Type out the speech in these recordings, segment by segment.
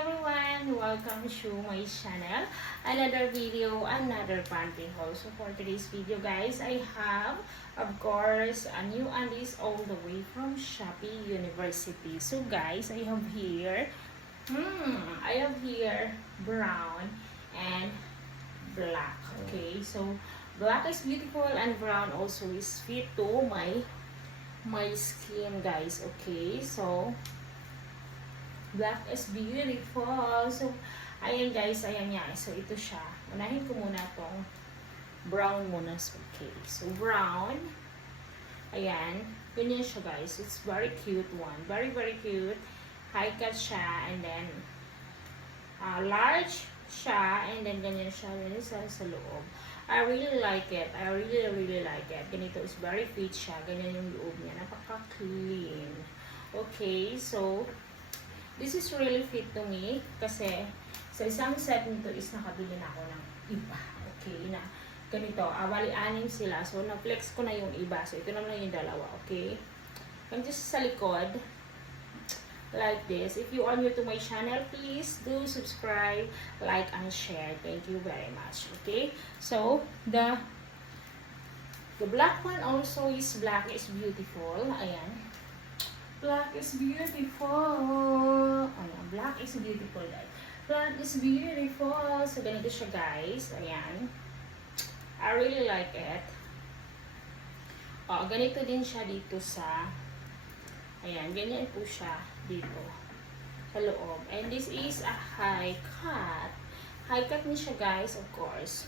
everyone! Welcome to my channel. Another video, another panty haul. So for today's video guys, I have of course a new undies all the way from Shopee University. So guys, I have here brown and black. Okay, so black is beautiful and brown also is fit to my skin guys. Okay, so black is beautiful. So, ayan guys, ayan niya. So, ito siya. Unahin ko muna tong brown muna. Okay. So, brown. Ayan. Ganyan siya guys. It's very cute one. Very, very cute. High cut siya. And then, large siya. And then, ganyan siya. Ganyan siya sa loob. I really like it. I really, really like it. Ganito is very fit siya. Ganyan yung loob niya. Napaka-clean. Okay. So, this is really fit to me kasi sa isang set nito is nakabili na ako ng iba. Okay, na ganito. Bali-anim sila. So, na-flex ko na yung iba. So, ito naman yung dalawa. Okay? And just sa likod, like this. If you are new to my channel, please do subscribe, like, and share. Thank you very much. Okay? So, the black one also is black is beautiful. Ayan. Black is beautiful. Ayan, black is beautiful guys. Black is beautiful. So, ganito siya guys. Ayan. I really like it. Ganito din siya dito sa ayan, ganyan po siya dito sa loob. And this is a high cut. High cut niya siya guys, of course.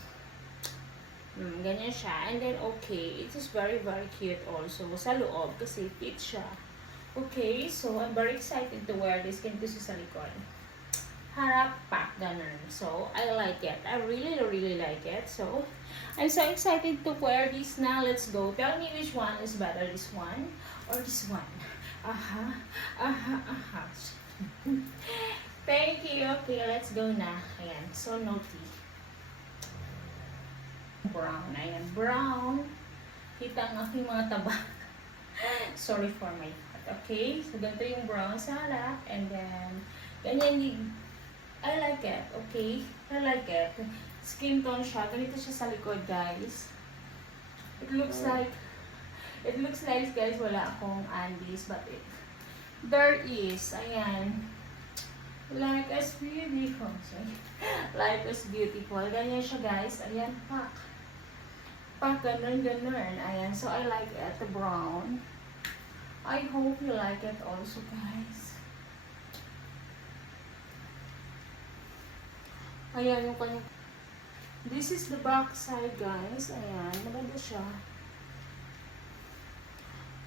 Ganyan siya. And then, okay, it is very, very cute also sa loob kasi fit siya. Okay, so I'm very excited to wear this. Ganito siya sa likod. Harap, pak, ganun. So, I like it. I really, really like it. So, I'm so excited to wear this now. Let's go. Tell me which one is better, this one or this one. Thank you. Okay, let's go na. Ayan, so naughty. Brown. Ayan, brown. Kita ang aking mga taba. Sorry for my okay, so ganito yung brown sa harap, and then ganyan yung I like it, okay, I like it. Skin tone siya, ganito siya sa likod guys. It looks like guys, wala akong undies, but there is, ayan, life is beautiful. Life is beautiful. Ganyan siya guys, ayan, pak, ganun, ayan, so I like it, the brown. I hope you like it also, guys. Ayan yung kanyang. This is the back side, guys. Ayan, maganda siya.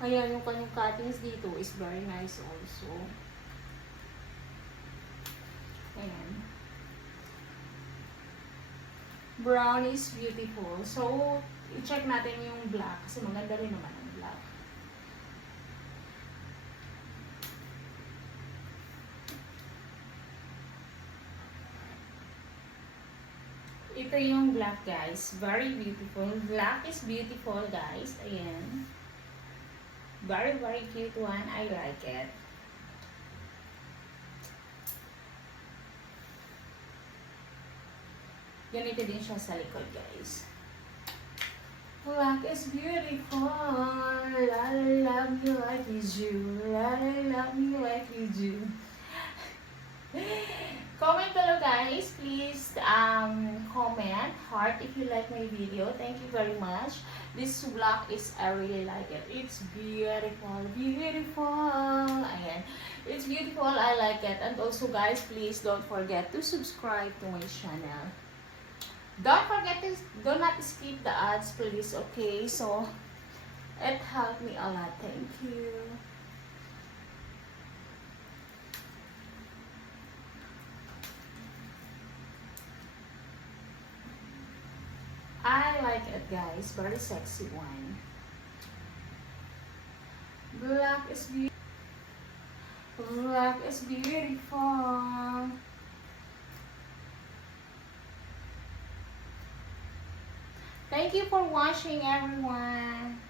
Ayan yung kanyang cuttings dito is very nice also. Ayan. Brown is beautiful. So, i-check natin yung black kasi maganda rin naman ang black. Ito yung black guys. Very beautiful. Black is beautiful guys. Ayan. Very, very cute one. I like it. Ganito din siya sa likod guys. Black is beautiful. I love you like you do. I love you like you do. Comment below guys, please comment heart if you like my video. Thank you very much. This black is I really like it. It's beautiful, beautiful. Ayan. It's beautiful, I like it. And also guys, please don't forget to subscribe to my channel. Don't forget to do not skip the ads please, okay? So it helped me a lot. Thank you. I like it guys, very sexy one. Black is beautiful. Black is beautiful. Thank you for watching everyone.